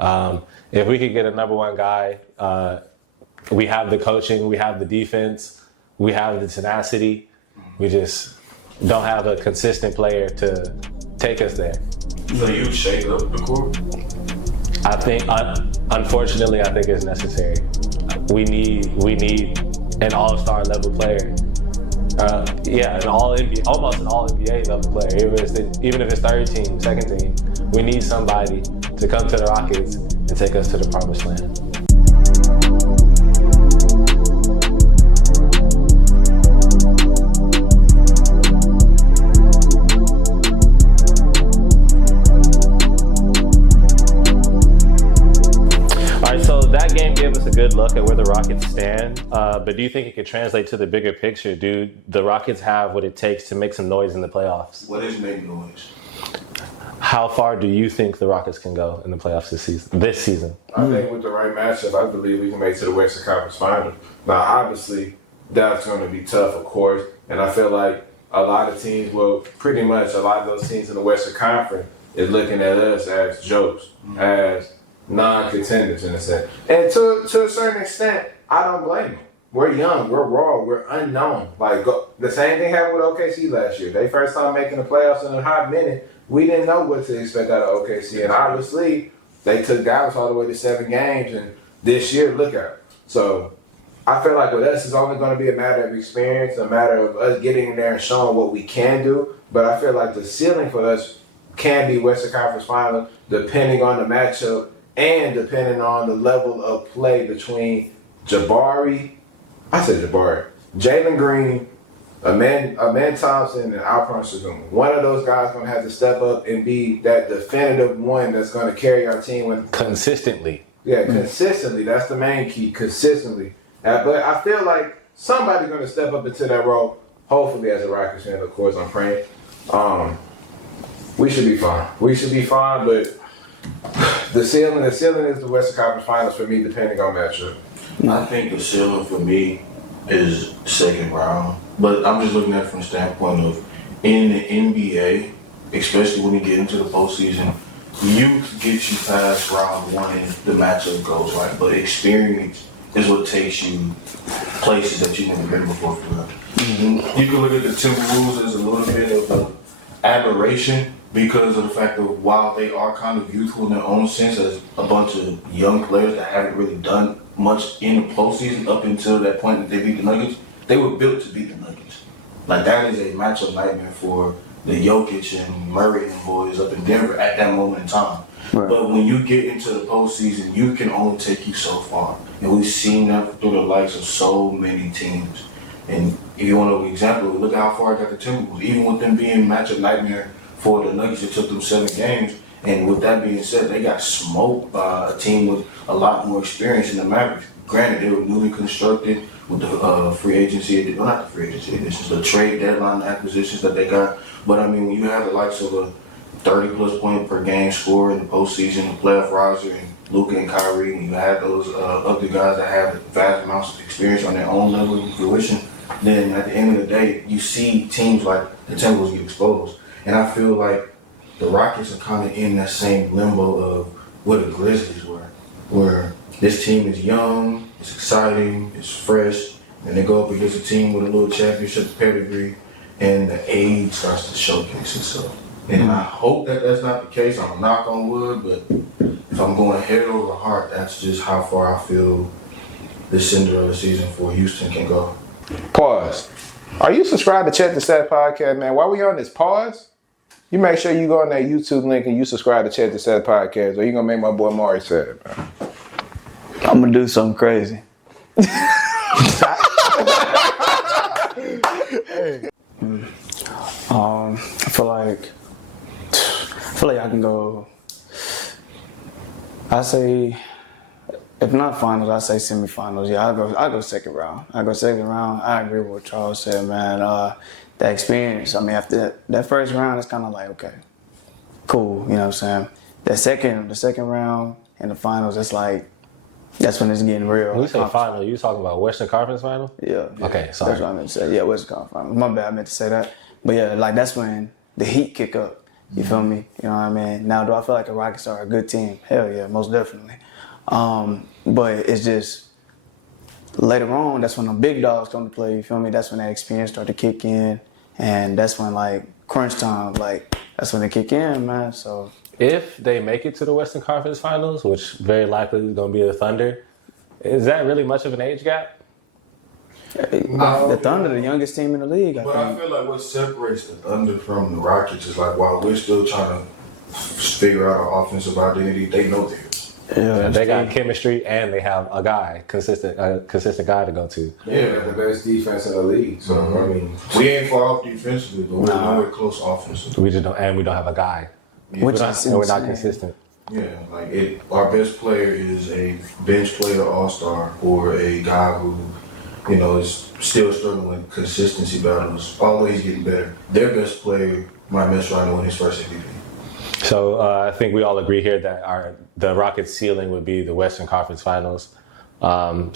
If we could get a number one guy, we have the coaching, we have the defense, we have the tenacity. We just don't have a consistent player to take us there. So you shake up the court? I think, unfortunately, I think it's necessary. We need an all-star level player. Almost an all NBA level player. Even if it's third team, second team, we need somebody to come to the Rockets and take us to the promised land. A good look at where the Rockets stand, but do you think it could translate to the bigger picture? Do the Rockets have what it takes to make some noise in the playoffs? What is make noise? How far do you think the Rockets can go in the playoffs this season? I think with the right matchup, I believe we can make it to the Western Conference Finals. Now, obviously, that's going to be tough, of course, and I feel like a lot of teams, pretty much a lot of those teams in the Western Conference is looking at us as jokes, as non-contenders in a sense. And to a certain extent, I don't blame them. We're young, we're raw, we're unknown. The same thing happened with OKC last year. They first started making the playoffs in a hot minute. We didn't know what to expect out of OKC. And obviously, they took Dallas all the way to 7 games. And this year, look out. So I feel like with us, it's only going to be a matter of experience, a matter of us getting in there and showing what we can do. But I feel like the ceiling for us can be Western Conference Finals, depending on the matchup and depending on the level of play between Jalen Green, Amen Thompson, and Alperen Şengün. One of those guys going to have to step up and be that definitive one that's going to carry our team consistently. Yeah, consistently. That's the main key, consistently. But I feel like somebody's going to step up into that role. Hopefully, as a Rockets fan, of course, I'm praying. We should be fine. But the ceiling is the Western Conference Finals for me, depending on matchup. I think the ceiling for me is second round, but I'm just looking at it from the standpoint of in the NBA, especially when you get into the postseason, youth gets you past round one and the matchup goes right, but experience is what takes you places that you've never been before. Mm-hmm. You can look at the Timberwolves as a little bit of an aberration, because of the fact that while they are kind of youthful in their own sense as a bunch of young players that haven't really done much in the postseason up until that point that they beat the Nuggets, they were built to beat the Nuggets. Like, that is a matchup nightmare for the Jokic and Murray and boys up in Denver at that moment in time. Right. But when you get into the postseason, you can only take you so far. And we've seen that through the likes of so many teams. And if you want an example, look at how far I got the Timberwolves. Even with them being matchup nightmare for the Nuggets, it took them 7 games. And with that being said, they got smoked by a team with a lot more experience in the Mavericks. Granted, they were newly constructed with the free agency, well, not the free agency, this is the trade deadline acquisitions that they got. But I mean, when you have the likes of a 30-plus point per game scorer in the postseason, the playoff riser, and Luka and Kyrie, and you have those other guys that have vast amounts of experience on their own level of fruition, then at the end of the day, you see teams like the Timberwolves get exposed. And I feel like the Rockets are kind of in that same limbo of where the Grizzlies were, where this team is young, it's exciting, it's fresh, and they go up against a team with a little championship pedigree, and the age starts to showcase itself. And I hope that that's not the case. I'm a knock on wood, but if I'm going head over heart, that's just how far I feel this Cinderella season for Houston can go. Pause. Are you subscribed to Check the Stat Podcast, man? While we on this pause, you make sure you go on that YouTube link and you subscribe to Check the Stat Podcast, or you're going to make my boy Maury sad, man. I'm going to do something crazy. I feel like I can go, I say, if not finals, I say semifinals. Yeah, I'll go second round. I agree with what Charles said, man. That experience, I mean, after that first round, it's kind of like, okay, cool, you know what I'm saying? The second round and the finals, it's like, that's when it's getting real. When you say final, you talking about Western Conference final? Yeah. Okay, sorry. That's what I meant to say. Yeah, Western Conference final. My bad, I meant to say that. But yeah, like that's when the heat kick up. You feel me? You know what I mean? Now, do I feel like the Rockets are a good team? Hell yeah, most definitely. But it's just later on, that's when the big dogs come to play. You feel me? That's when that experience start to kick in, and that's when like crunch time, like that's when they kick in, man. So If they make it to the Western Conference Finals, which very likely is going to be the Thunder, is that really much of an age gap? the Thunder, the youngest team in the league, I But I think. feel like what separates the Thunder from the Rockets is like while we're still trying to figure out our offensive identity, they know theirs. Yeah, They got chemistry and they have a guy, consistent guy to go to. Yeah, the best defense in the league. So I mean, We ain't far off defensively, but we're nowhere close offensively. We just don't, and we don't have a guy. which is And we're not insane. consistent. Yeah, like our best player is a bench player all-star or a guy who, you know, is still struggling with consistency battles. Although he's getting better. Their best player might miss trying to win his first MVP. So I think we all agree here that the Rockets' ceiling would be the Western Conference Finals. Or the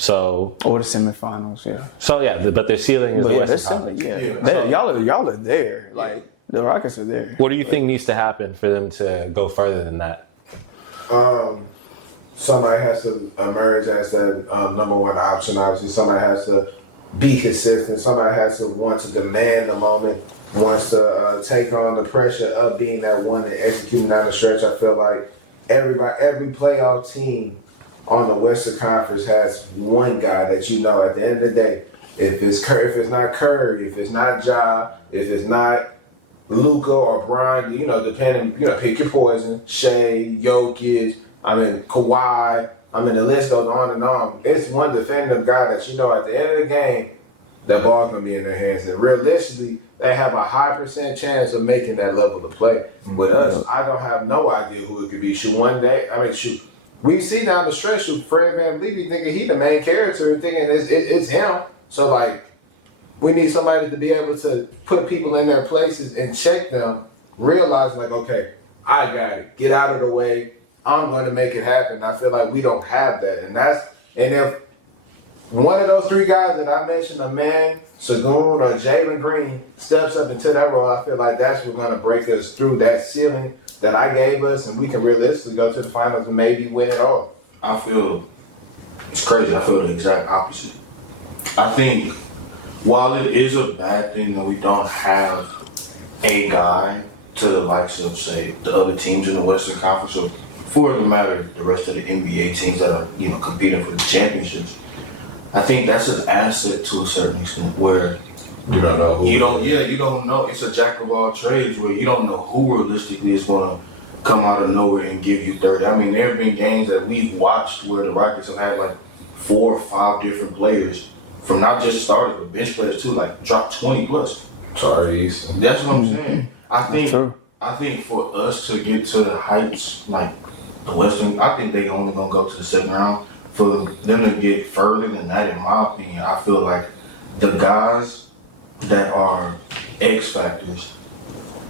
semifinals, yeah. But their ceiling is But the yeah, Western that's Conference. something. Yeah, Yeah. y'all are there. Like the Rockets are there. What do you think needs to happen for them to go further than that? somebody has to emerge as that number one option. Obviously, somebody has to be consistent. Somebody has to want to demand the moment, wants to take on the pressure of being that one and executing down the stretch. I feel like every playoff team on the Western Conference has one guy that you know at the end of the day, if it's not Curry, if it's not Ja, if it's not Luka or Brian, depending, pick your poison. Shea, Jokic, Kawhi. The list goes on and on. It's one definitive guy that you know at the end of the game, that ball's gonna be in their hands. And realistically, they have a high percent chance of making that level of play. With us, I don't have no idea who it could be. We see down the stretch, Fred VanVleet be thinking he the main character and thinking it's him. So we need somebody to be able to put people in their places and check them, realize okay, I got it. Get out of the way. I'm going to make it happen. I feel like we don't have that. And if one of those three guys that I mentioned, Amen, Sengun, or Jalen Green, steps up into that role, I feel like that's what's going to break us through that ceiling that I gave us, and we can realistically go to the finals and maybe win it all. I feel it's crazy. I feel the exact opposite. I think while it is a bad thing that we don't have a guy to the likes of, say, the other teams in the Western Conference, or for the matter, the rest of the NBA teams that are, competing for the championships, I think that's an asset to a certain extent where You don't know who. you don't know. It's a jack of all trades where you don't know who realistically is going to come out of nowhere and give you 30. There have been games that we've watched where the Rockets have had 4 or 5 different players, from not just starters but bench players too, drop 20 plus. Sorry, East. That's what I'm saying. True. I think for us to get to the heights like the Western, I think they only gonna go to the second round. For them to get further than that, in my opinion, I feel like the guys that are X factors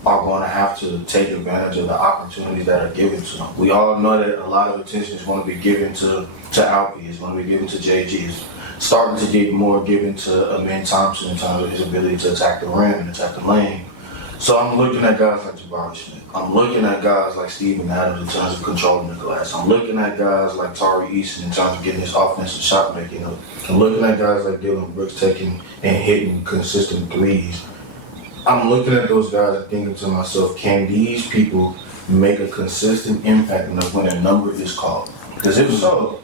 are going to have to take advantage of the opportunities that are given to them. We all know that a lot of attention is going to be given to Alperen, it's going to be given to JG. It's starting to get more given to Amen Thompson in terms of his ability to attack the rim and attack the lane. So I'm looking at guys like Jabari Smith. I'm looking at guys like Steven Adams in terms of controlling the glass. I'm looking at guys like Tari Eason in terms of getting his offensive shot making up. I'm looking at guys like Dylan Brooks taking and hitting consistent threes. I'm looking at those guys and thinking to myself, can these people make a consistent impact enough when a number is called? Because if so,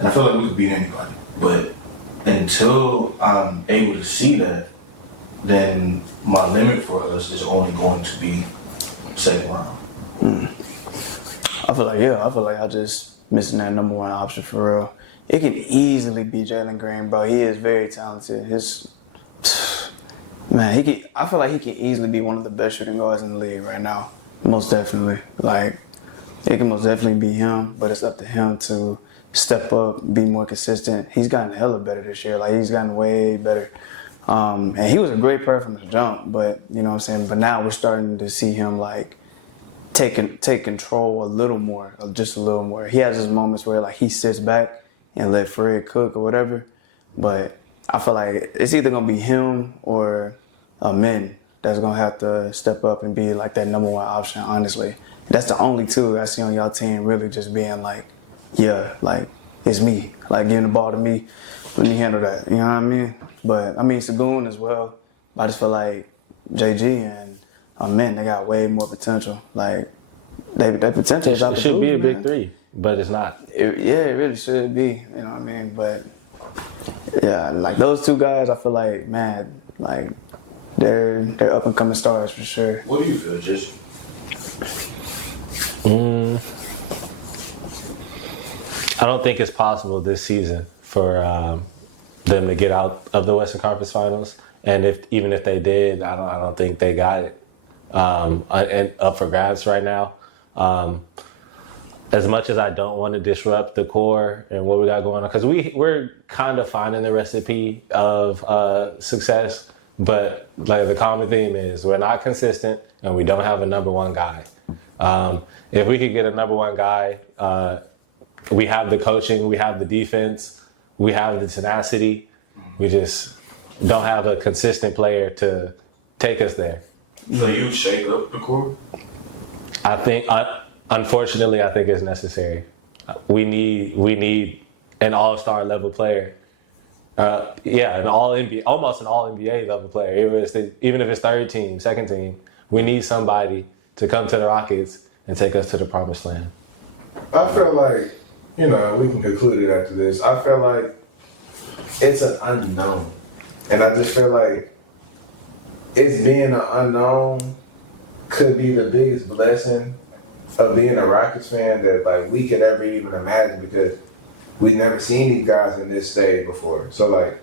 and I feel like we could beat anybody, but until I'm able to see that, then my limit for us is only going to be second round. I feel like I just missing that number one option for real. It can easily be Jalen Green, bro. He is very talented. I feel like he can easily be one of the best shooting guards in the league right now. Most definitely. It can most definitely be him, but it's up to him to step up, be more consistent. He's gotten hella better this year. He's gotten way better. And he was a great player from the jump, but you know what I'm saying? But now we're starting to see him take control a little more, just a little more. He has his moments where he sits back and let Fred cook or whatever. But I feel like it's either gonna be him or Amen that's gonna have to step up and be like that number one option. Honestly, that's the only two I see on y'all team really just being like, yeah, like it's me, like giving the ball to me. Let me handle that. You know what I mean? But I mean Sengun as well. I just feel like JG and Amen, they got way more potential. Like they potential is out It the should be a roof, big man. three, but it's not. It really should be. You know what I mean? But yeah, like those two guys, I feel like, man, like they're up and coming stars for sure. What do you feel, Just? I don't think it's possible this season for them to get out of the Western Conference Finals. And even if they did, I don't think they got it and up for grabs right now. As much as I don't want to disrupt the core and what we got going on, because we're kind of finding the recipe of success, but like the common theme is we're not consistent and we don't have a number one guy. If we could get a number one guy, we have the coaching, we have the defense, we have the tenacity. We just don't have a consistent player to take us there. So you shake up the core? I think, unfortunately, I think it's necessary. We need an all-star level player. An all-NBA, almost an all-NBA level player. Even if it's third team, second team, we need somebody to come to the Rockets and take us to the promised land. I feel like, we can conclude it after this. I feel like it's an unknown. And I just feel like it's being an unknown could be the biggest blessing of being a Rockets fan that like we could ever even imagine, because we've never seen these guys in this stage before. So like,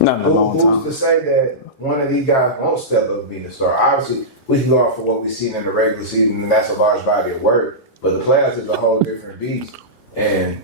Not in a long who's time. to say that one of these guys won't step up and be the star? Obviously, we can go off of what we've seen in the regular season, and that's a large body of work. But the playoffs is a whole different beast, and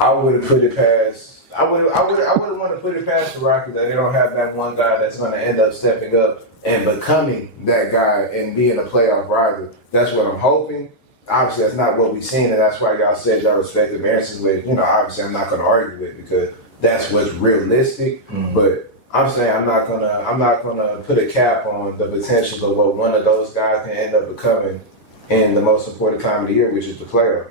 I wouldn't put it past. I wouldn't want to put it past the Rockets that they don't have that one guy that's going to end up stepping up and becoming that guy and being a playoff rival. That's what I'm hoping. Obviously, that's not what we've seen, and that's why y'all said y'all respected Manson's with. Obviously, I'm not going to argue with it because that's what's realistic. Mm-hmm. But I'm saying I'm not gonna put a cap on the potential of what one of those guys can end up becoming in the most important time of the year, which is the playoffs.